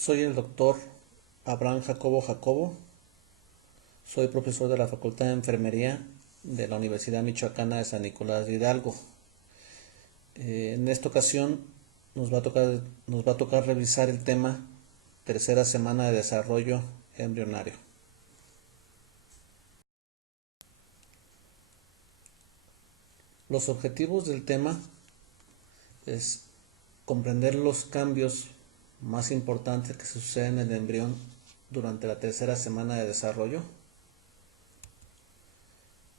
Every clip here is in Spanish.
Soy el doctor Abraham Jacobo. Soy profesor de la Facultad de Enfermería de la Universidad Michoacana de San Nicolás de Hidalgo. En esta ocasión nos va a tocar revisar el tema tercera semana de desarrollo embrionario. Los objetivos del tema es comprender los cambios más importantes que suceden en el embrión durante la tercera semana de desarrollo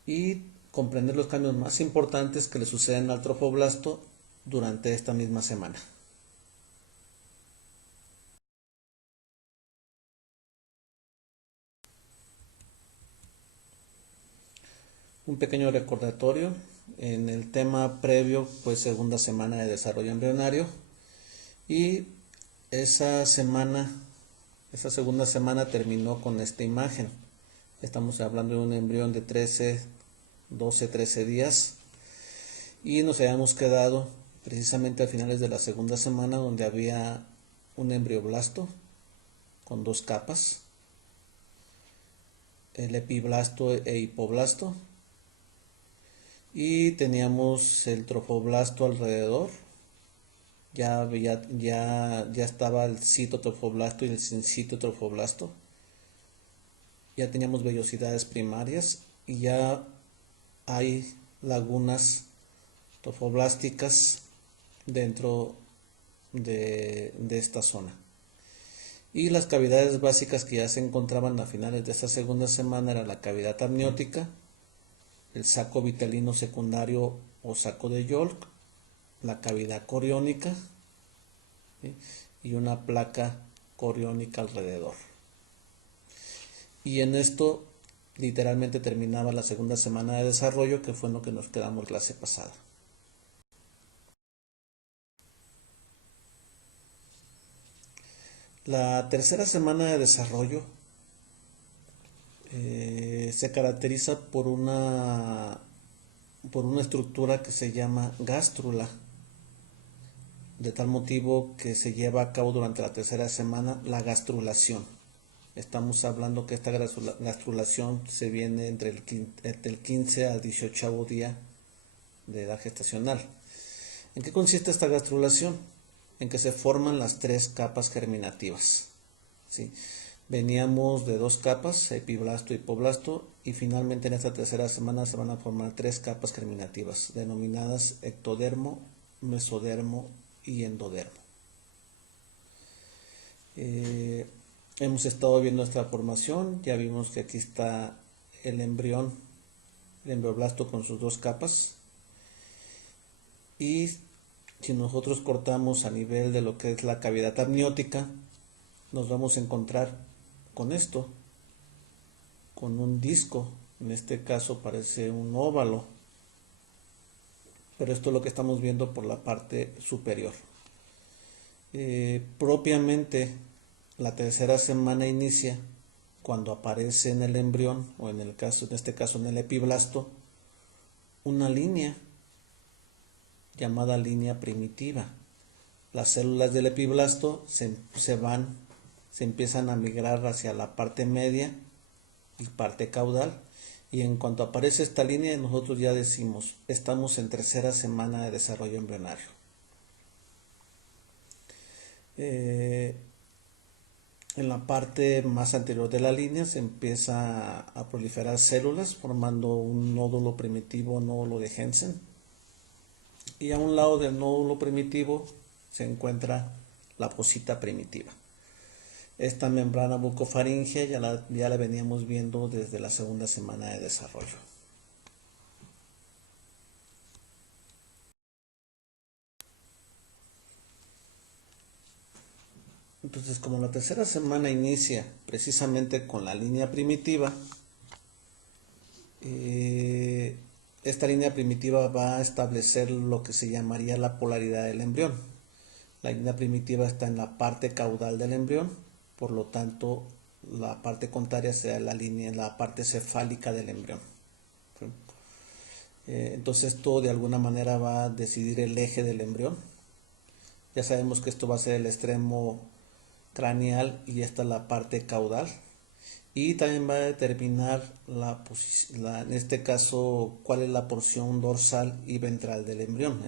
y comprender los cambios más importantes que le suceden al trofoblasto durante esta misma semana. Un pequeño recordatorio: en el tema previo fue segunda semana de desarrollo embrionario y esa segunda semana terminó con esta imagen. Estamos hablando de un embrión de 13 días y nos habíamos quedado precisamente a finales de la segunda semana, donde había un embrioblasto con dos capas, el epiblasto e hipoblasto, y teníamos el trofoblasto alrededor. Ya estaba el citotrofoblasto y el sincitotrofoblasto. Ya teníamos vellosidades primarias y ya hay lagunas trofoblásticas dentro de esta zona. Y las cavidades básicas que ya se encontraban a finales de esta segunda semana era la cavidad amniótica, el saco vitelino secundario o saco de Yolk, la cavidad coriónica, ¿sí?, y una placa coriónica alrededor. Y en esto literalmente terminaba la segunda semana de desarrollo, que fue en lo que nos quedamos clase pasada. La tercera semana de desarrollo se caracteriza por una estructura que se llama gástrula, de tal motivo que se lleva a cabo durante la tercera semana la gastrulación. Estamos hablando que esta gastrulación se viene entre el 15 al 18 día de edad gestacional. ¿En qué consiste esta gastrulación? En que se forman las tres capas germinativas, ¿sí? Veníamos de dos capas, epiblasto y hipoblasto, y finalmente en esta tercera semana se van a formar tres capas germinativas, denominadas ectodermo, mesodermo y endodermo. Hemos estado viendo esta formación, ya vimos que aquí está el embrión, el embrioblasto con sus dos capas, y si nosotros cortamos a nivel de lo que es la cavidad amniótica, nos vamos a encontrar con esto, con un disco. En este caso parece un óvalo, pero esto es lo que estamos viendo por la parte superior. Propiamente la tercera semana inicia cuando aparece en el embrión, o en este caso en el epiblasto, una línea llamada línea primitiva. Las células del epiblasto se empiezan a migrar hacia la parte media y parte caudal, y en cuanto aparece esta línea nosotros ya decimos: estamos en tercera semana de desarrollo embrionario. En la parte más anterior de la línea se empieza a proliferar células formando un nódulo primitivo, nódulo de Hensen, y a un lado del nódulo primitivo se encuentra la posita primitiva. Esta membrana bucofaringea ya la veníamos viendo desde la segunda semana de desarrollo. Entonces, como la tercera semana inicia precisamente con la línea primitiva, esta línea primitiva va a establecer lo que se llamaría la polaridad del embrión. La línea primitiva está en la parte caudal del embrión, por lo tanto la parte contraria será la parte cefálica del embrión. Entonces esto de alguna manera va a decidir el eje del embrión. Ya sabemos que esto va a ser el extremo craneal y esta la parte caudal. Y también va a determinar en este caso cuál es la porción dorsal y ventral del embrión.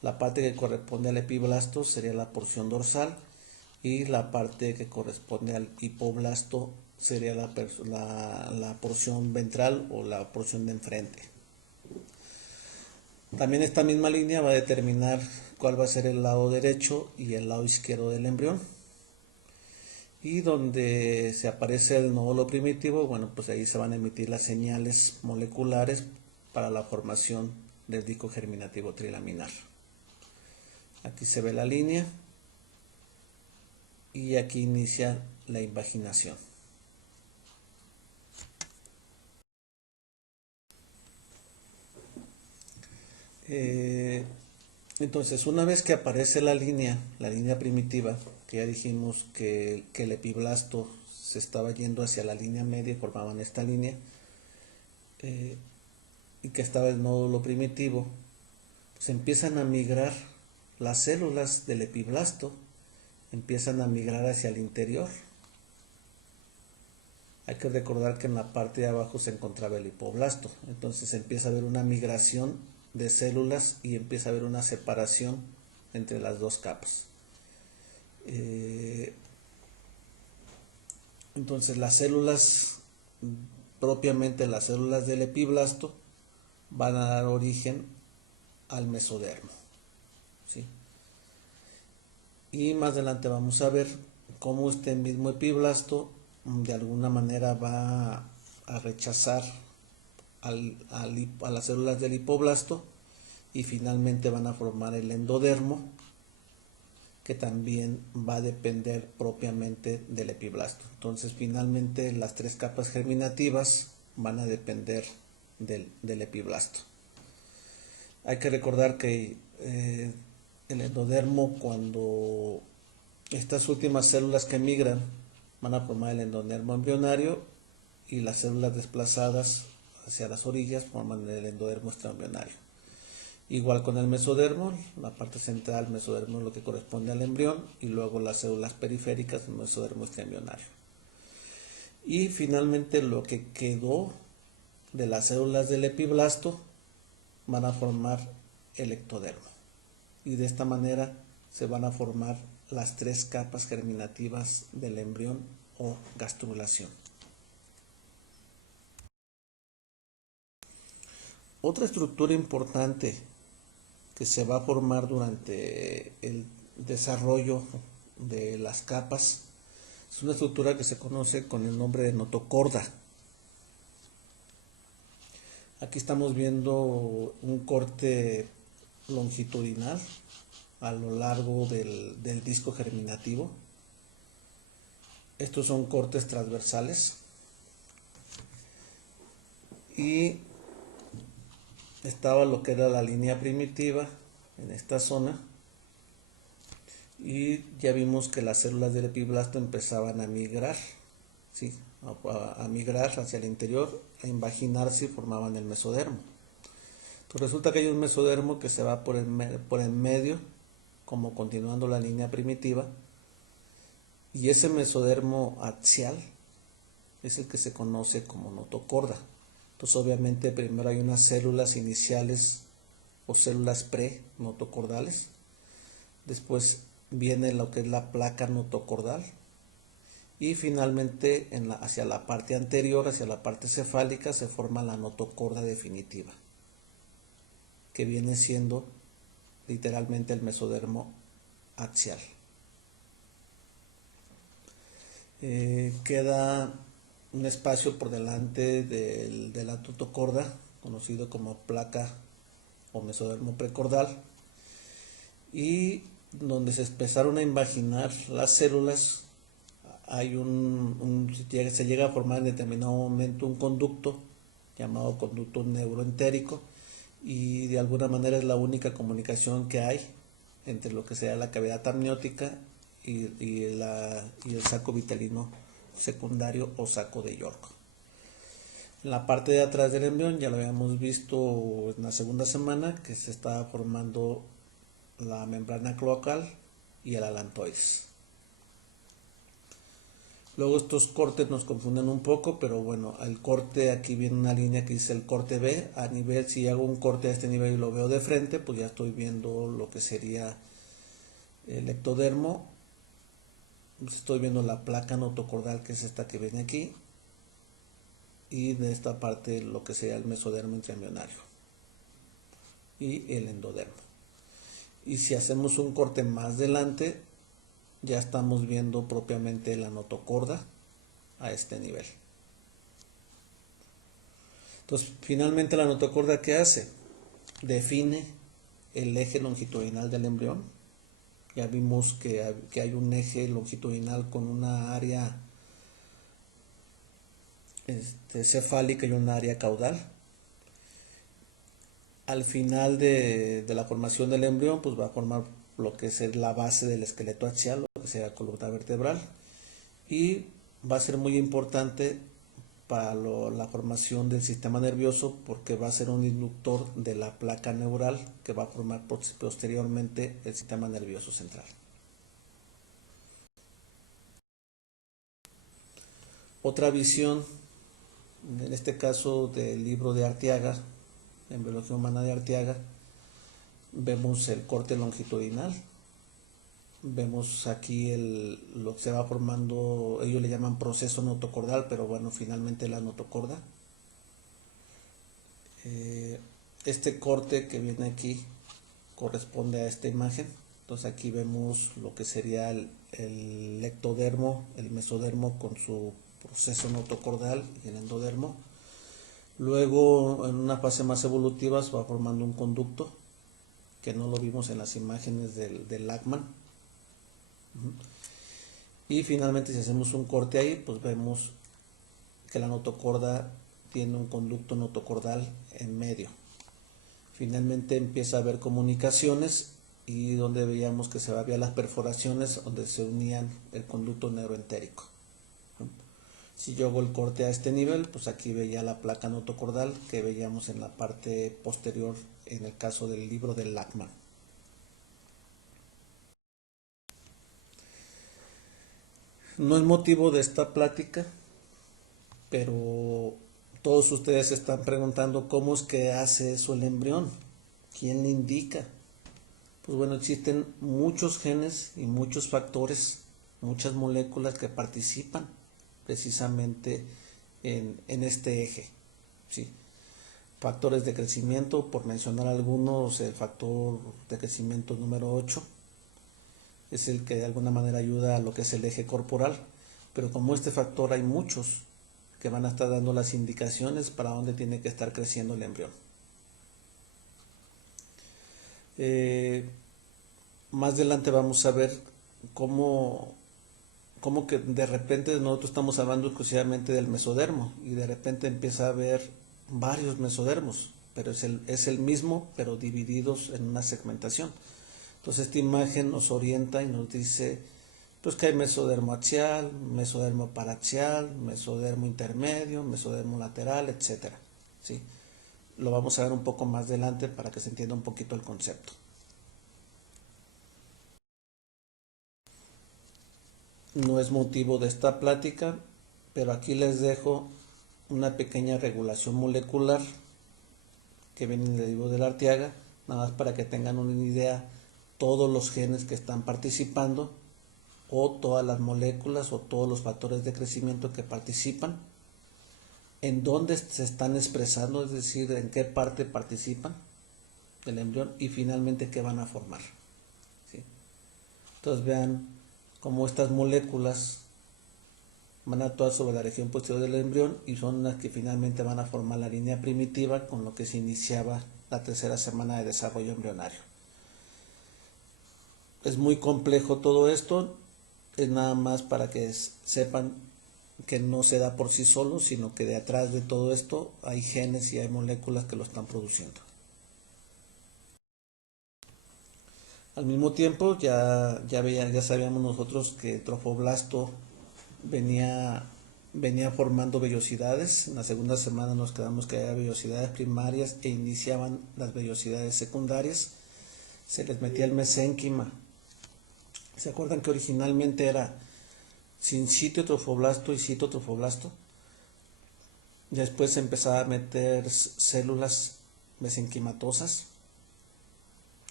La parte que corresponde al epiblasto sería la porción dorsal y la parte que corresponde al hipoblasto sería la porción ventral o la porción de enfrente. También esta misma línea va a determinar cuál va a ser el lado derecho y el lado izquierdo del embrión. Y donde se aparece el nódulo primitivo, bueno, pues ahí se van a emitir las señales moleculares para la formación del disco germinativo trilaminar. Aquí se ve la línea y aquí inicia la invaginación. Entonces, una vez que aparece la línea primitiva, que ya dijimos que el epiblasto se estaba yendo hacia la línea media y formaban esta línea, y que estaba el nódulo primitivo, pues empiezan a migrar las células del epiblasto, empiezan a migrar hacia el interior. Hay que recordar que en la parte de abajo se encontraba el hipoblasto, entonces empieza a haber una migración de células y empieza a haber una separación entre las dos capas. Entonces las células, propiamente las células del epiblasto, van a dar origen al mesodermo, ¿sí? Y más adelante vamos a ver cómo este mismo epiblasto de alguna manera va a rechazar a las células del hipoblasto y finalmente van a formar el endodermo, que también va a depender propiamente del epiblasto. Entonces finalmente las tres capas germinativas van a depender del epiblasto. Hay que recordar que el endodermo, cuando estas últimas células que migran van a formar el endodermo embrionario y las células desplazadas hacia las orillas forman el endodermo extraembrionario. Igual con el mesodermo, la parte central mesodermo es lo que corresponde al embrión y luego las células periféricas, el mesodermo extraembrionario. Y finalmente lo que quedó de las células del epiblasto van a formar el ectodermo. Y de esta manera se van a formar las tres capas germinativas del embrión o gastrulación. Otra estructura importante que se va a formar durante el desarrollo de las capas es una estructura que se conoce con el nombre de notocorda. Aquí estamos viendo un corte longitudinal a lo largo del disco germinativo. Estos son cortes transversales y estaba lo que era la línea primitiva en esta zona y ya vimos que las células del epiblasto empezaban a migrar, ¿sí? a migrar hacia el interior, a invaginarse y formaban el mesodermo. Entonces resulta que hay un mesodermo que se va por el medio, como continuando la línea primitiva, y ese mesodermo axial es el que se conoce como notocorda. Entonces obviamente primero hay unas células iniciales o células pre-notocordales, después viene lo que es la placa notocordal y finalmente hacia la parte anterior, hacia la parte cefálica, se forma la notocorda definitiva, que viene siendo literalmente el mesodermo axial. Queda un espacio por delante de la notocorda, conocido como placa o mesodermo precordal, y donde se empezaron a invaginar las células, se llega a formar en determinado momento un conducto llamado conducto neuroentérico, y de alguna manera es la única comunicación que hay entre lo que sea la cavidad amniótica y el saco vitelino secundario o saco de York. En la parte de atrás del embrión ya lo habíamos visto en la segunda semana, que se estaba formando la membrana cloacal y el alantoides. Luego estos cortes nos confunden un poco, pero bueno, el corte, aquí viene una línea que dice el corte B. A nivel, si hago un corte a este nivel y lo veo de frente, pues ya estoy viendo lo que sería el ectodermo. Pues estoy viendo la placa notocordal, que es esta que viene aquí, y de esta parte lo que sería el mesodermo intraembrionario y el endodermo. Y si hacemos un corte más adelante, ya estamos viendo propiamente la notocorda a este nivel. Entonces, finalmente la notocorda, ¿qué hace? Define el eje longitudinal del embrión. Ya vimos que hay un eje longitudinal con una área cefálica y un área caudal. Al final de la formación del embrión, pues va a formar lo que es la base del esqueleto axial, lo que sea la columna vertebral, y va a ser muy importante para la formación del sistema nervioso, porque va a ser un inductor de la placa neural que va a formar posteriormente el sistema nervioso central. Otra visión, en este caso del libro de Arteaga, Embriología Humana de Arteaga, vemos el corte longitudinal, vemos aquí lo que se va formando, ellos le llaman proceso notocordal, pero bueno, finalmente la notocorda. Este corte que viene aquí corresponde a esta imagen. Entonces aquí vemos lo que sería el ectodermo, el mesodermo con su proceso notocordal y el endodermo. Luego, en una fase más evolutiva, se va formando un conducto, que no lo vimos en las imágenes del Lachman. Y finalmente, si hacemos un corte ahí, pues vemos que la notocorda tiene un conducto notocordal en medio. Finalmente empieza a haber comunicaciones, y donde veíamos que se había las perforaciones donde se unían el conducto neuroentérico. Si yo hago el corte a este nivel, pues aquí veía la placa notocordal que veíamos en la parte posterior en el caso del libro del Lachman. No es motivo de esta plática, pero todos ustedes se están preguntando cómo es que hace eso el embrión, quién le indica. Pues bueno, existen muchos genes y muchos factores, muchas moléculas que participan precisamente en este eje, ¿sí? Factores de crecimiento, por mencionar algunos, el factor de crecimiento número 8 es el que de alguna manera ayuda a lo que es el eje corporal, pero como este factor hay muchos que van a estar dando las indicaciones para dónde tiene que estar creciendo el embrión. Más adelante vamos a ver cómo que de repente nosotros estamos hablando exclusivamente del mesodermo y de repente empieza a haber varios mesodermos, pero es el mismo, pero divididos en una segmentación. Entonces esta imagen nos orienta y nos dice pues que hay mesodermo axial, mesodermo paraxial, mesodermo intermedio, mesodermo lateral, etcétera, ¿sí? Lo vamos a ver un poco más adelante para que se entienda un poquito el concepto. No es motivo de esta plática, pero aquí les dejo una pequeña regulación molecular que viene en el libro de la Arteaga, nada más para que tengan una idea todos los genes que están participando, o todas las moléculas o todos los factores de crecimiento que participan, en dónde se están expresando, es decir, en qué parte participan del embrión y finalmente qué van a formar, ¿sí? Entonces vean cómo estas moléculas van a actuar sobre la región posterior del embrión y son las que finalmente van a formar la línea primitiva con lo que se iniciaba la tercera semana de desarrollo embrionario. Es muy complejo todo esto, es nada más para que sepan que no se da por sí solo, sino que detrás de todo esto hay genes y hay moléculas que lo están produciendo. Al mismo tiempo ya sabíamos nosotros que el trofoblasto venía formando vellosidades. En la segunda semana nos quedamos que había vellosidades primarias e iniciaban las vellosidades secundarias. Se les metía el mesénquima. ¿Se acuerdan que originalmente sin sitio-trofoblasto y citotrofoblasto. Después se empezaba a meter células mesenquimatosas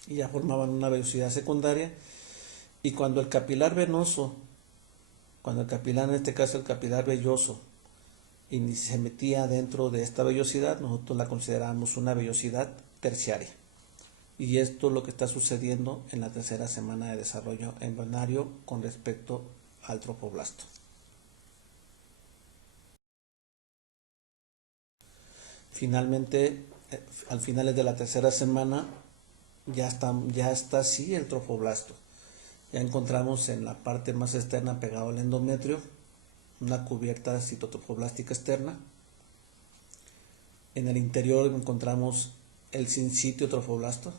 y ya formaban una vellosidad secundaria. Y cuando el capilar venoso, cuando el capilar, en este caso el capilar velloso, y se metía dentro de esta vellosidad, nosotros la consideramos una vellosidad terciaria. Y esto es lo que está sucediendo en la tercera semana de desarrollo embrionario con respecto al trofoblasto. Finalmente, al finales de la tercera semana, ya está así el trofoblasto. Ya encontramos en la parte más externa, pegado al endometrio, una cubierta citotrofoblástica externa. En el interior encontramos el sinsitio trofoblasto.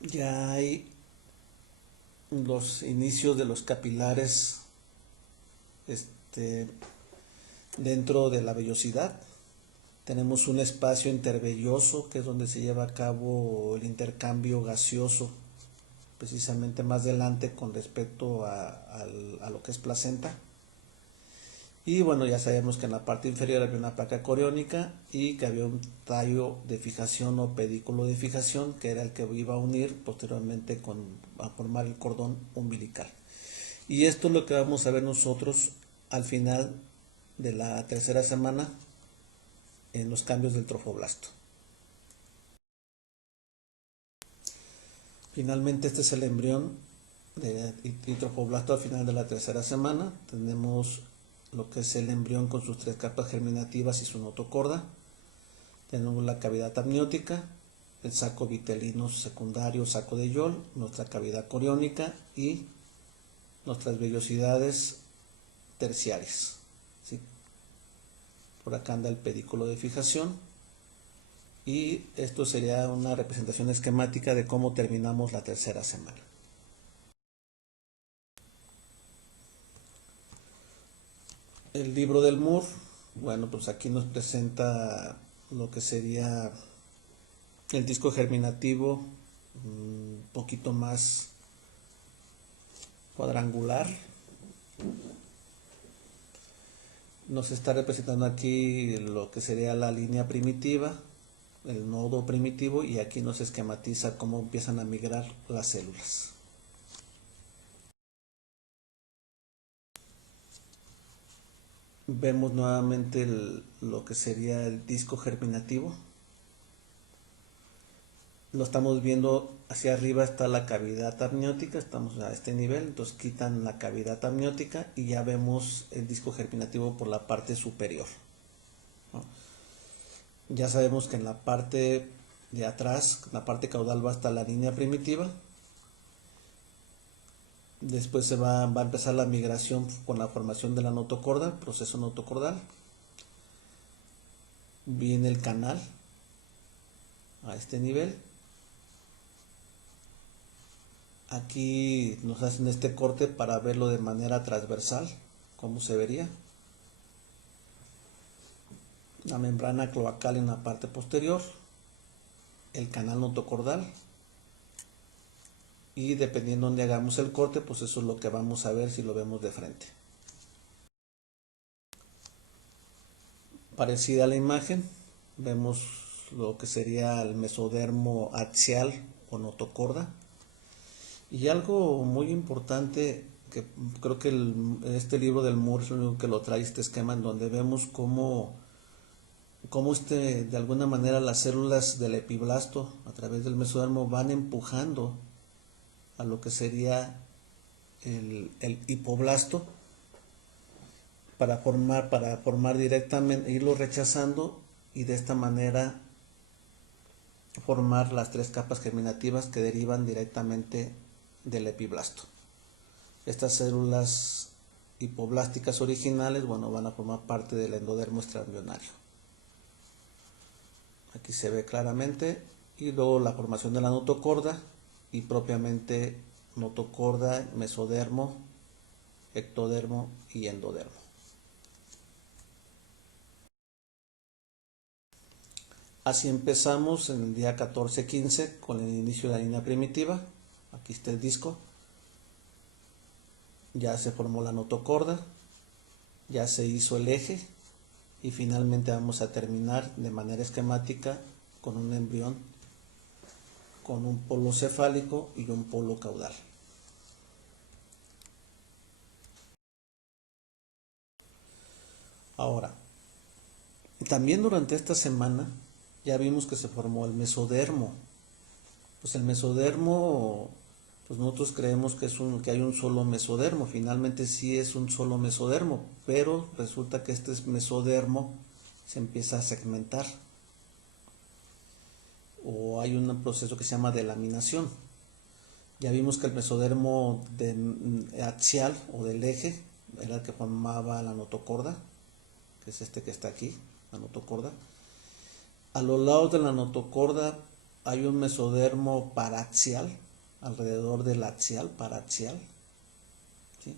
Ya hay los inicios de los capilares dentro de la vellosidad. Tenemos un espacio intervelloso, que es donde se lleva a cabo el intercambio gaseoso, precisamente más adelante con respecto a lo que es placenta. Y bueno, ya sabemos que en la parte inferior había una placa coriónica y que había un tallo de fijación o pedículo de fijación, que era el que iba a unir posteriormente a formar el cordón umbilical. Y esto es lo que vamos a ver nosotros al final de la tercera semana en los cambios del trofoblasto. Finalmente este es el embrión de trofoblasto al final de la tercera semana. Tenemos lo que es el embrión con sus 3 capas germinativas y su notocorda. Tenemos la cavidad amniótica, el saco vitelino secundario, saco de Yol, nuestra cavidad coriónica y nuestras vellosidades terciarias. ¿Sí? Por acá anda el pedículo de fijación. Y esto sería una representación esquemática de cómo terminamos la tercera semana. El libro del Moore, bueno, pues aquí nos presenta lo que sería el disco germinativo, un poquito más cuadrangular. Nos está representando aquí lo que sería la línea primitiva, el nodo primitivo, y aquí nos esquematiza cómo empiezan a migrar las células. Vemos nuevamente lo que sería el disco germinativo. Lo estamos viendo hacia arriba, está la cavidad amniótica, estamos a este nivel, entonces quitan la cavidad amniótica y ya vemos el disco germinativo por la parte superior, ¿no? Ya sabemos que en la parte de atrás, en la parte caudal, va a estar la línea primitiva. Después se va a empezar la migración con la formación de la notocorda, proceso notocordal. Viene el canal a este nivel. Aquí nos hacen este corte para verlo de manera transversal, cómo se vería. La membrana cloacal en la parte posterior, el canal notocordal, y dependiendo de donde hagamos el corte, pues eso es lo que vamos a ver si lo vemos de frente. Parecida a la imagen, vemos lo que sería el mesodermo axial o notocorda. Y algo muy importante, que creo que este libro del Moore es el único que lo trae, este esquema en donde vemos cómo de alguna manera las células del epiblasto a través del mesodermo van empujando a lo que sería el hipoblasto para formar directamente, irlo rechazando y de esta manera formar las 3 capas germinativas que derivan directamente del epiblasto. Estas células hipoblásticas originales, bueno, van a formar parte del endodermo extraembrionario. Aquí se ve claramente, y luego la formación de la notocorda y propiamente notocorda, mesodermo, ectodermo y endodermo. Así empezamos en el día 14-15 con el inicio de la línea primitiva. Aquí está el disco. ya se formó la notocorda, ya se hizo el eje y finalmente vamos a terminar de manera esquemática con un embrión con un polo cefálico y un polo caudal. Ahora, también durante esta semana ya vimos que se formó el mesodermo. Pues el mesodermo, pues nosotros creemos que que hay un solo mesodermo. Finalmente sí es un solo mesodermo, pero resulta que este mesodermo se empieza a segmentar, o hay un proceso que se llama delaminación. Ya vimos que el mesodermo axial o del eje era el que formaba la notocorda, que es este que está aquí, la notocorda. A los lados de la notocorda hay un mesodermo paraxial, alrededor del axial, paraxial, ¿sí?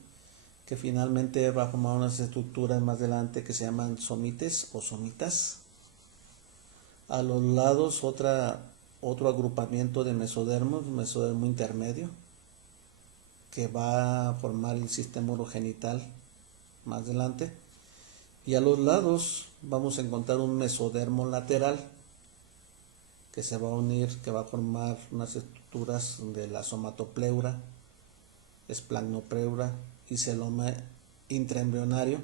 Que finalmente va a formar unas estructuras más adelante que se llaman somites o somitas. A los lados otro agrupamiento de mesodermos, mesodermo intermedio, que va a formar el sistema urogenital más adelante. Y a los lados vamos a encontrar un mesodermo lateral que se va a unir, que va a formar unas estructuras de la somatopleura, esplagnopreura y celoma intraembrionario,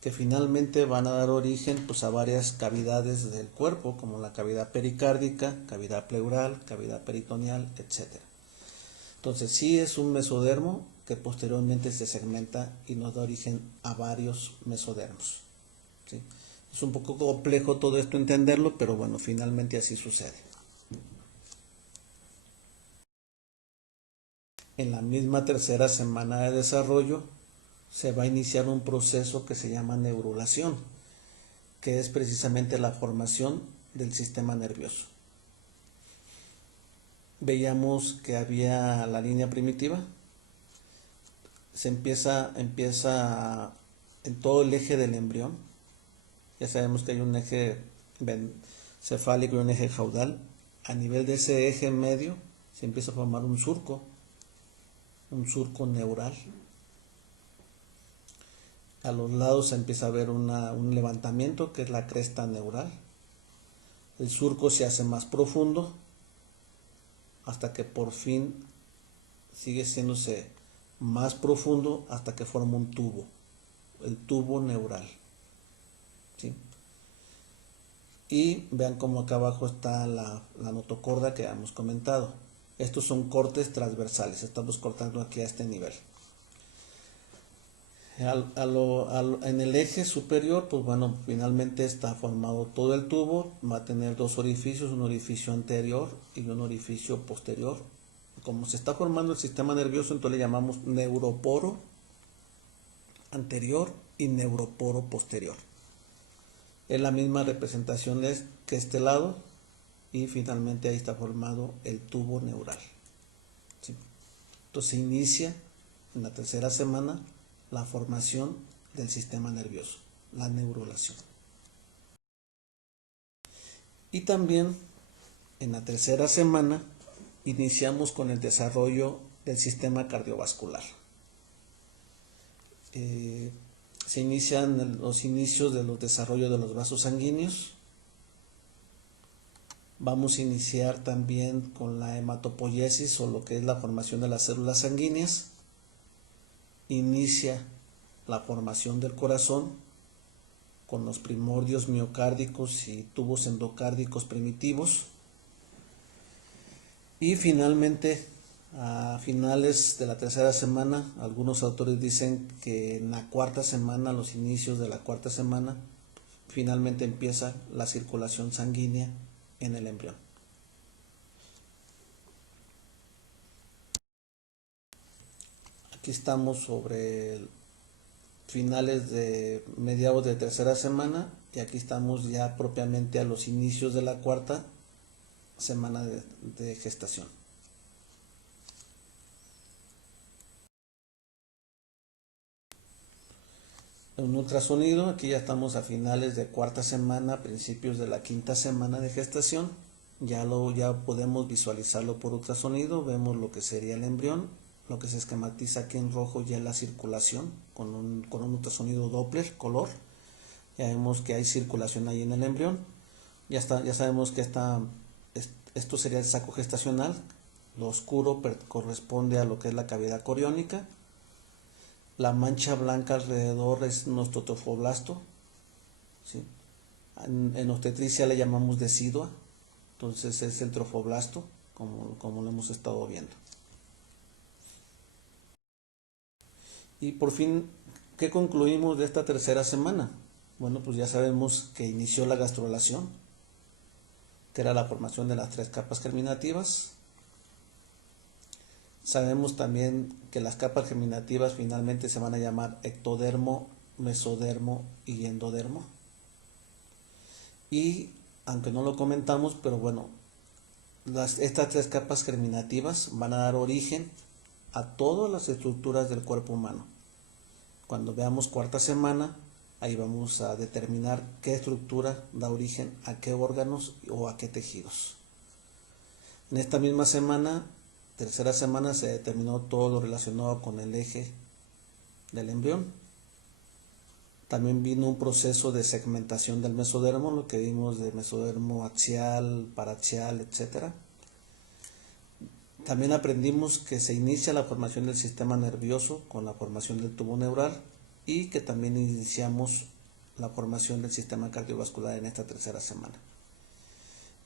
que finalmente van a dar origen pues a varias cavidades del cuerpo, como la cavidad pericárdica, cavidad pleural, cavidad peritoneal, etc. Entonces sí es un mesodermo que posteriormente se segmenta y nos da origen a varios mesodermos, ¿sí? Es un poco complejo todo esto entenderlo, pero bueno, finalmente así sucede. En la misma tercera semana de desarrollo se va a iniciar un proceso que se llama neurulación, que es precisamente la formación del sistema nervioso. Veíamos que había la línea primitiva, se empieza en todo el eje del embrión. Ya sabemos que hay un eje cefálico y un eje caudal. A nivel de ese eje medio se empieza a formar un surco neural. A los lados se empieza a ver un levantamiento que es la cresta neural. El surco se hace más profundo hasta que por fin sigue siéndose más profundo hasta que forma un tubo, el tubo neural, ¿sí? Y vean cómo acá abajo está la notocorda que hemos comentado. Estos son cortes transversales, estamos cortando aquí a este nivel. En el eje superior, pues bueno, finalmente está formado todo el tubo, va a tener dos orificios, un orificio anterior y un orificio posterior. Como se está formando el sistema nervioso, entonces le llamamos neuroporo anterior y neuroporo posterior. Es la misma representación que este lado, y finalmente ahí está formado el tubo neural, ¿sí? Entonces se inicia en la tercera semana la formación del sistema nervioso, la neurulación. Y también en la tercera semana iniciamos con el desarrollo del sistema cardiovascular. Se inician los inicios de los desarrollos de los vasos sanguíneos. Vamos a iniciar también con la hematopoiesis, o lo que es la formación de las células sanguíneas. Inicia la formación del corazón con los primordios miocárdicos y tubos endocárdicos primitivos. Y finalmente, a finales de la tercera semana, algunos autores dicen que en la cuarta semana, a los inicios de la cuarta semana, finalmente empieza la circulación sanguínea en el embrión. Aquí estamos sobre finales de mediados de tercera semana, y aquí estamos ya propiamente a los inicios de la cuarta semana de gestación. Un ultrasonido, aquí ya estamos a finales de cuarta semana, principios de la quinta semana de gestación. Ya podemos visualizarlo por ultrasonido, vemos lo que sería el embrión, lo que se esquematiza aquí en rojo ya es la circulación con un ultrasonido Doppler color. Ya vemos que hay circulación ahí en el embrión. Ya sabemos que esto sería el saco gestacional. Lo oscuro corresponde a lo que es la cavidad coriónica. La mancha blanca alrededor es nuestro trofoblasto, ¿sí? En obstetricia le llamamos decidua, entonces es el trofoblasto, como lo hemos estado viendo. Y por fin, ¿qué concluimos de esta tercera semana? Bueno, pues ya sabemos que inició la gastrulación, que era la formación de las 3 capas germinativas. Sabemos también que las capas germinativas finalmente se van a llamar ectodermo, mesodermo y endodermo. Y aunque no lo comentamos, pero bueno, estas 3 capas germinativas van a dar origen a todas las estructuras del cuerpo humano. Cuando veamos cuarta semana, ahí vamos a determinar qué estructura da origen a qué órganos o a qué tejidos. En esta misma semana, tercera semana, se determinó todo lo relacionado con el eje del embrión. También vino un proceso de segmentación del mesodermo, lo que vimos de mesodermo axial, paraxial, etc. También aprendimos que se inicia la formación del sistema nervioso con la formación del tubo neural y que también iniciamos la formación del sistema cardiovascular en esta tercera semana.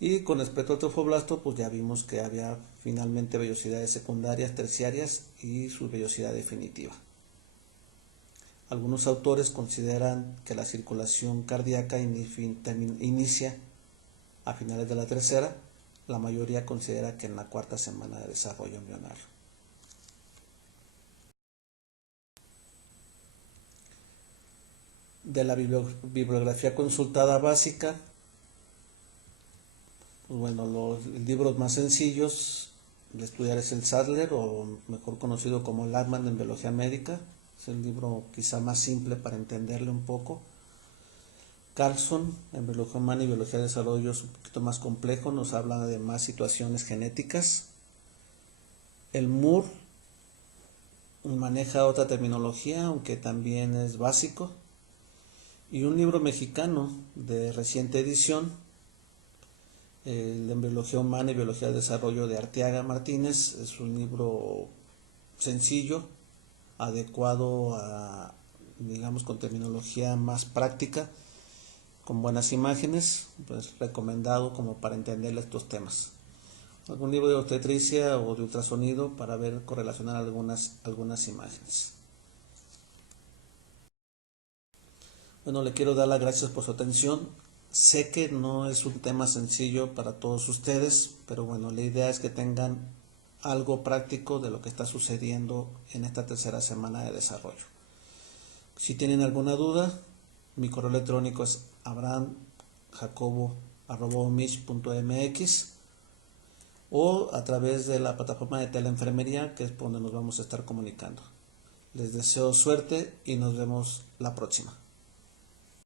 Y con respecto al trofoblasto, pues ya vimos que había finalmente vellosidades secundarias, terciarias y su vellosidad definitiva. Algunos autores consideran que la circulación cardíaca inicia a finales de la tercera. La mayoría considera que en la cuarta semana de desarrollo embrionario. De la bibliografía consultada básica, pues bueno, los libros más sencillos de estudiar es el Sadler, o mejor conocido como Latham en biología médica. Es el libro quizá más simple para entenderle un poco. Carlson en biología humana y biología de desarrollo es un poquito más complejo, nos habla de más situaciones genéticas. El Moore maneja otra terminología, aunque también es básico. Y un libro mexicano de reciente edición, el de biología humana y biología de desarrollo de Arteaga Martínez, es un libro sencillo, adecuado a, digamos, con terminología más práctica, con buenas imágenes, pues recomendado como para entenderle estos temas. Algún libro de obstetricia o de ultrasonido para ver, correlacionar algunas imágenes. Bueno, le quiero dar las gracias por su atención. Sé que no es un tema sencillo para todos ustedes, pero bueno, la idea es que tengan algo práctico de lo que está sucediendo en esta tercera semana de desarrollo. Si tienen alguna duda, mi correo electrónico es abrahamjacobo@omich.mx o a través de la plataforma de teleenfermería, que es por donde nos vamos a estar comunicando. Les deseo suerte y nos vemos la próxima.